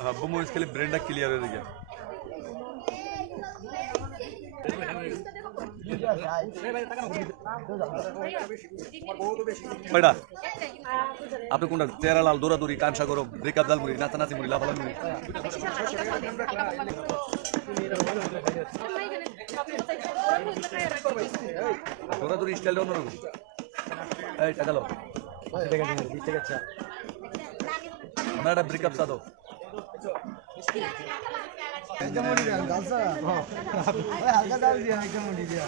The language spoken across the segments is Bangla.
হ্যাঁ বুমুজ খালি ব্রেনটা ক্লিয়ার হয়ে গেছে। কয়টা আপনি কোনটা চেহারা লাল দৌড়াদৌড়ি কানসা গরম ব্রেকআপ জাল মুড়ি নাচানাচি মুড়ি লাফালাফি মুড়ি? দৌড়াদৌড়ি স্টাইলটা অন্যরকম। এই টাকা লো আমার একটা ব্রেকআপ চা দাও। দিয়া একটা মুড়ি দিয়া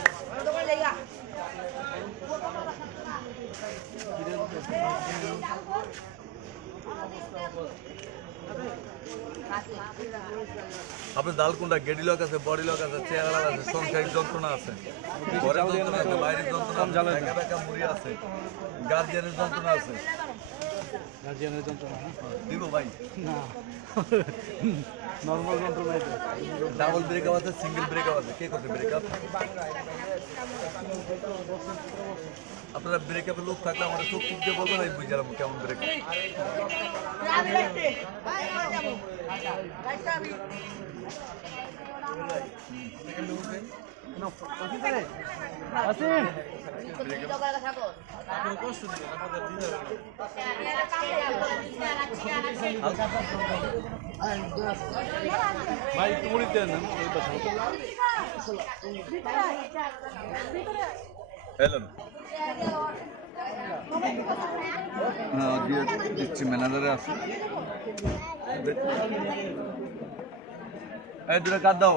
আপনার দাল কোনটা গেডি লক আছে, বডি লক আছে, চেহারা আছে, সংসারিক যন্ত্রণা আছে। ঘরের যন্ত্রণা আছে, বাইরের যন্ত্রণা আছে মুড়ি আছে গার্জিয়ানের যন্ত্রণা আছে। গার্জিয়ানের যন্ত্রণা দিব ভাই না নর্মাল যন্ত্রণা এটা ডাবল ব্রেকআপ আছে সিঙ্গেল ব্রেকআপ আছে কে করবে ব্রেকআপ আপনারা ব্রেকআপের লোক থাকলে আমার চোখ টিপ দিয়ে বলবেন আমি বুঝে যাব কেমন ব্রেকআপ আসিম ভাই মুড়ি দেন এলেন? হ্যাঁ দিয়ে দিচ্ছি ম্যানেজারে আছে এই দূরে কাট দাও।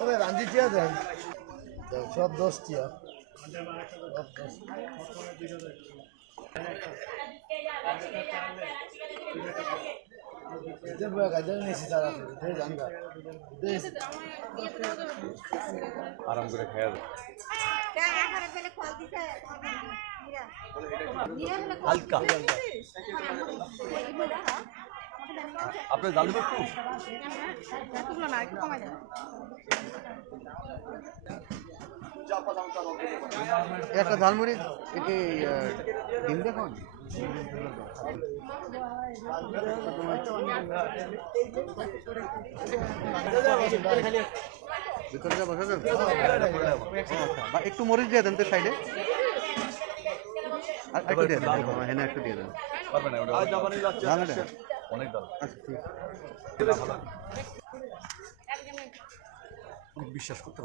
ওরে রাঞ্জি টিয়া দেন সব দশ জানগা দেশ আরাম করে খেয়ে হালকা। আপনি জাল দেবেন একটু একটা ঝালমুড়ি একে ডিম দেখুন। ভিতরে যা বসা বা একটু মরিচ দিয়ে দেন তো সাইডে। আর একটু দিয়ে দেন। হ্যাঁ হ্যাঁ, একটু দিয়ে দেন। পারবেন না ওটা না না না। অনেক দাম আচ্ছা বিশ্বাস করতে পারবেন